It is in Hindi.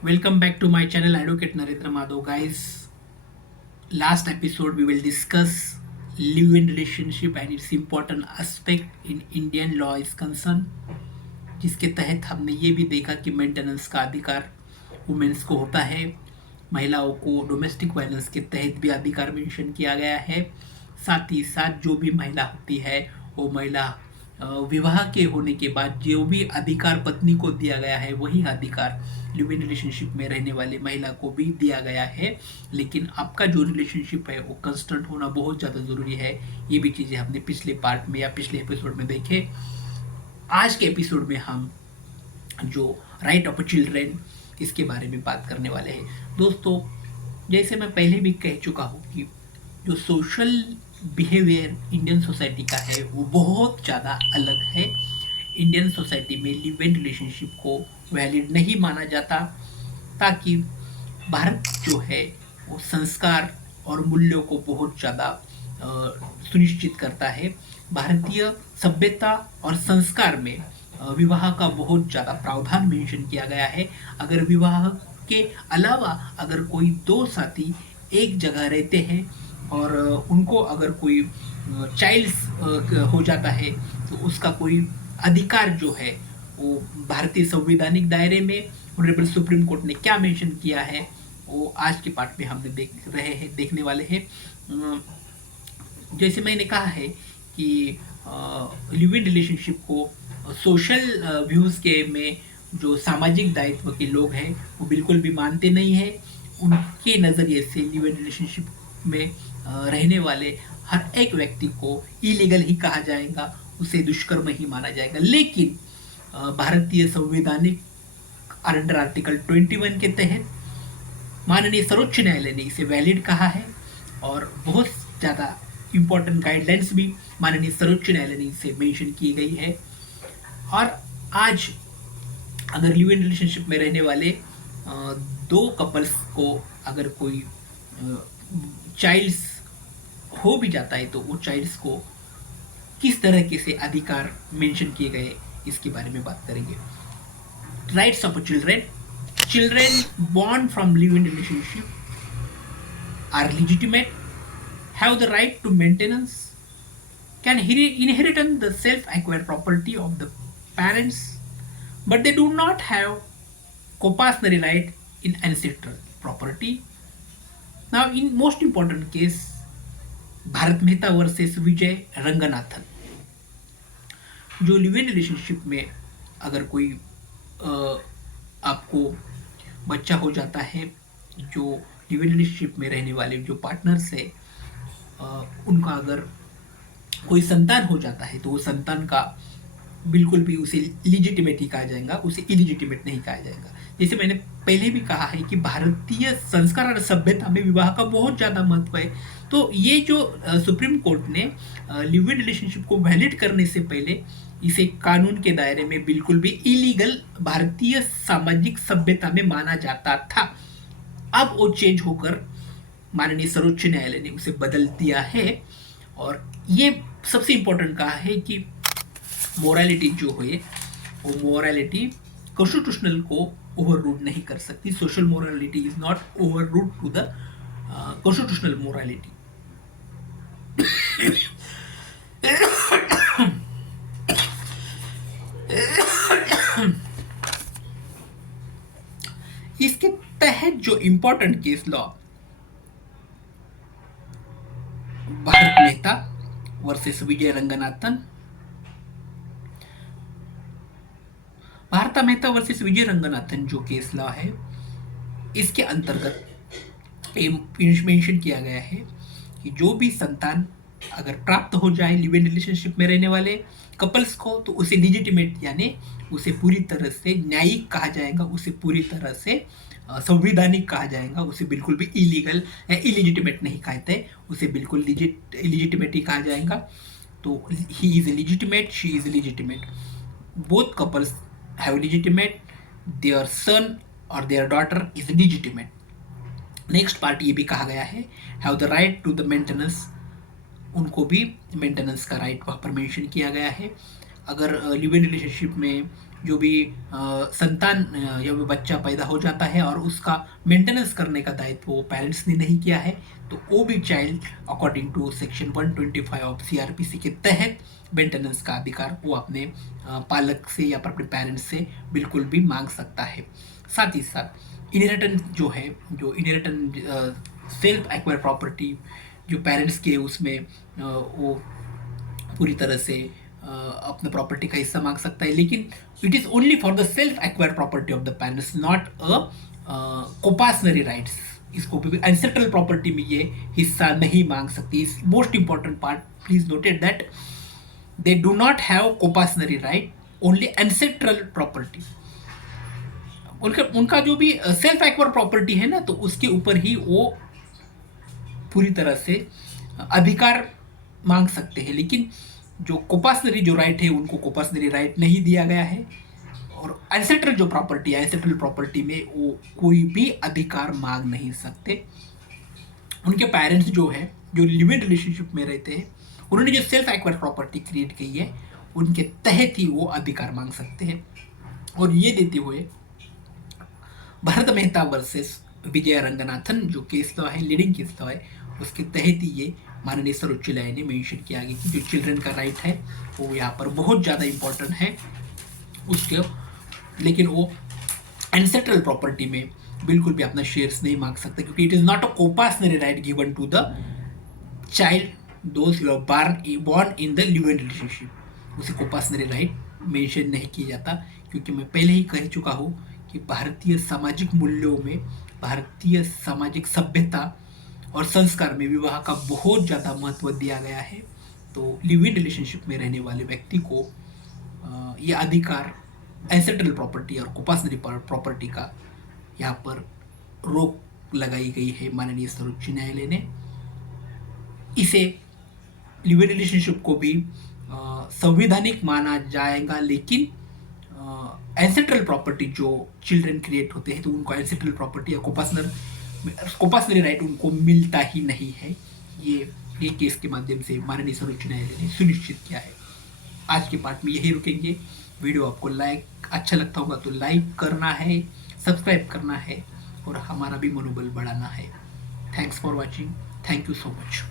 Welcome back to my channel, Advocate Narendra Madhav. Guys, last episode we will discuss live-in relationship and its important aspect in Indian law is concerned. जिसके तहत हमने ये भी देखा कि मेंटेनेंस का अधिकार वुमेन्स को होता है, महिलाओं को डोमेस्टिक वायलेंस के तहत भी अधिकार मेंशन किया गया है। साथ ही साथ जो भी महिला होती है वो महिला विवाह के होने के बाद जो भी अधिकार पत्नी को दिया गया है वही अधिकार लिव इन रिलेशनशिप में रहने वाले महिला को भी दिया गया है। लेकिन आपका जो रिलेशनशिप है वो कंस्टेंट होना बहुत ज़्यादा ज़रूरी है। ये भी चीज़ें हमने पिछले पार्ट में या पिछले एपिसोड में देखे। आज के एपिसोड में हम जो राइट ऑफ चिल्ड्रेन इसके बारे में बात करने वाले हैं। दोस्तों, जैसे मैं पहले भी कह चुका हूँ कि जो सोशल बिहेवियर इंडियन सोसाइटी का है वो बहुत ज़्यादा अलग है। इंडियन सोसाइटी में लिव इन रिलेशनशिप को वैलिड नहीं माना जाता, ताकि भारत जो है वो संस्कार और मूल्यों को बहुत ज़्यादा सुनिश्चित करता है। भारतीय सभ्यता और संस्कार में विवाह का बहुत ज़्यादा प्रावधान मेंशन किया गया है। अगर विवाह के अलावा अगर कोई दो साथी एक जगह रहते हैं और उनको अगर कोई चाइल्ड हो जाता है तो उसका कोई अधिकार जो है वो भारतीय संवैधानिक दायरे में ऑनरेबल सुप्रीम कोर्ट ने क्या मेंशन किया है वो आज के पार्ट में हमने देखने वाले हैं। जैसे मैंने कहा है कि लिव इन रिलेशनशिप को सोशल व्यूज़ के में जो सामाजिक दायित्व के लोग हैं वो बिल्कुल भी मानते नहीं हैं। उनके नज़रिए से लिव इन रिलेशनशिप में रहने वाले हर एक व्यक्ति को इलीगल ही कहा जाएगा, उसे दुष्कर्म ही माना जाएगा। लेकिन भारतीय संवैधानिक अंडर आर्टिकल 21 के तहत माननीय सर्वोच्च न्यायालय ने इसे वैलिड कहा है और बहुत ज़्यादा इम्पोर्टेंट गाइडलाइंस भी माननीय सर्वोच्च न्यायालय ने इसे मेंशन की गई है। और आज अगर लिव इन रिलेशनशिप में रहने वाले दो कपल्स को अगर कोई चाइल्ड्स हो भी जाता है तो वो चाइल्ड्स को किस तरीके से अधिकार मेंशन किए गए इसके बारे में बात करेंगे। Rights of children born from live-in relationship are legitimate, have the right to maintenance, can inherit the self-acquired property of the parents, but they do not have compulsory right in ancestral property. Now, in most important case, Bharat Mehta versus Vijay Ranganathan, जो लिव इन रिलेशनशिप में अगर कोई आपको बच्चा हो जाता है, जो लिव इन रिलेशनशिप में रहने वाले जो पार्टनर्स है उनका अगर कोई संतान हो जाता है तो वो संतान का बिल्कुल भी उसे लिजिटिमेट ही कहा जाएगा, उसे इलिजिटिमेट नहीं कहा जाएगा। जैसे मैंने पहले भी कहा है कि भारतीय संस्कार और सभ्यता में विवाह का बहुत ज़्यादा महत्व है। तो ये जो सुप्रीम कोर्ट ने लिव इन रिलेशनशिप को वैलिड करने से पहले इसे कानून के दायरे में बिल्कुल भी इलीगल भारतीय सामाजिक सभ्यता में माना जाता था। अब वो चेंज होकर माननीय सर्वोच्च न्यायालय ने उसे बदल दिया है। और ये सबसे इम्पोर्टेंट कहा है कि मोरालिटी जो है वो मोरालिटी कॉन्स्टिट्यूशनल को ओवर रूड नहीं कर सकती। Social morality is not overrule to the constitutional morality. इसके तहत जो important case law Bharat Mehta versus Vijay Ranganathan, Bharat Mehta versus Vijay Ranganathan जो केस लॉ है इसके अंतर्गत मेंशन किया गया है कि जो भी संतान अगर प्राप्त हो जाए लिव इन रिलेशनशिप में रहने वाले कपल्स को तो उसे लिजिटिमेट यानी उसे पूरी तरह से न्यायिक कहा जाएगा, उसे पूरी तरह से संवैधानिक कहा जाएगा, उसे बिल्कुल भी इलीगल या इलिजिटिमेट नहीं कहते, उसे बिल्कुल लिजिटिमेट ही कहा जाएगा। तो he is legitimate, she is legitimate, both couples have legitimate, their son और their daughter is legitimate. Next part ये भी कहा गया है have the right to the maintenance, उनको भी मेंटेनेंस का राइट वहाँ पर मेंशन किया गया है। अगर लिव इन रिलेशनशिप में जो भी संतान या वो बच्चा पैदा हो जाता है और उसका मेंटेनेंस करने का दायित्व वो पेरेंट्स ने नहीं किया है, तो वो भी child according to section 125 of CrPC के तहत मेंटेनेंस का अधिकार वो अपने पालक से या अपने पेरेंट्स से बिल्कुल भी मांग सकता है। साथ ही साथ इनहेरिटेंस जो है, जो इनहेरिटेंस सेल्फ एक्वायर प्रॉपर्टी जो पेरेंट्स के उसमें वो पूरी तरह से अपने प्रॉपर्टी का हिस्सा मांग सकता है, लेकिन it is only for the self acquire property of the parents, not a coparcenary rights. इसको भी एंसेस्ट्रल प्रॉपर्टी में ये हिस्सा नहीं मांग सकती। Most important part, please noted that they do not have coparcenary right, only ancestral property. उनका जो भी सेल्फ एक्वायर प्रॉपर्टी है ना, तो उसके ऊपर ही वो पूरी तरह से अधिकार मांग सकते हैं, लेकिन जो कोपासनरी जो राइट है उनको कोपासनरी राइट नहीं दिया गया है। और एंसेस्ट्रल जो प्रॉपर्टी है, एंसेस्ट्रल प्रॉपर्टी में वो कोई भी अधिकार मांग नहीं सकते। उनके पेरेंट्स जो है, जो लिव इन रिलेशनशिप में रहते हैं, उन्होंने जो सेल्फ एक्वायर प्रॉपर्टी क्रिएट की है उनके तहत ही वो अधिकार मांग सकते हैं। और ये देते हुए भरत मेहता वर्सेस विजय रंगनाथन जो केस लॉ है, लीडिंग केस लॉ है, उसके तहत ही ये माननीय सर्वोच्च न्यायालय ने मेंशन किया गया कि जो चिल्ड्रन का राइट है वो यहाँ पर बहुत ज़्यादा इंपॉर्टेंट है उसके, लेकिन वो एंसेस्ट्रल प्रॉपर्टी में बिल्कुल भी अपना शेयर्स नहीं मांग सकते, क्योंकि it is not a coparcenary right given to the child those you are born in the live in relationship. उसे कोपासनरी राइट मेंशन नहीं किया जाता, क्योंकि मैं पहले ही कह चुका हूँ कि भारतीय सामाजिक मूल्यों में, भारतीय सामाजिक सभ्यता और संस्कार में विवाह का बहुत ज़्यादा महत्व दिया गया है। तो लिव इन रिलेशनशिप में रहने वाले व्यक्ति को ये अधिकार एंसेस्ट्रल प्रॉपर्टी और कोपासनरी प्रॉपर्टी का यहाँ पर रोक लगाई गई है माननीय सर्वोच्च न्यायालय ने। इसे लिव इन रिलेशनशिप को भी संवैधानिक माना जाएगा, लेकिन एंसेस्ट्रल प्रॉपर्टी जो चिल्ड्रन क्रिएट होते हैं तो उनको एंसेस्ट्रल प्रॉपर्टी या कोपासनरी राइट उनको मिलता ही नहीं है। ये केस के माध्यम से माननीय सर्वोच्च न्यायालय ने सुनिश्चित किया है। आज के पार्ट में यही रुकेंगे। वीडियो आपको अच्छा लगता होगा तो लाइक करना है, सब्सक्राइब करना है और हमारा भी मनोबल बढ़ाना है। Thanks for watching. Thank you so much.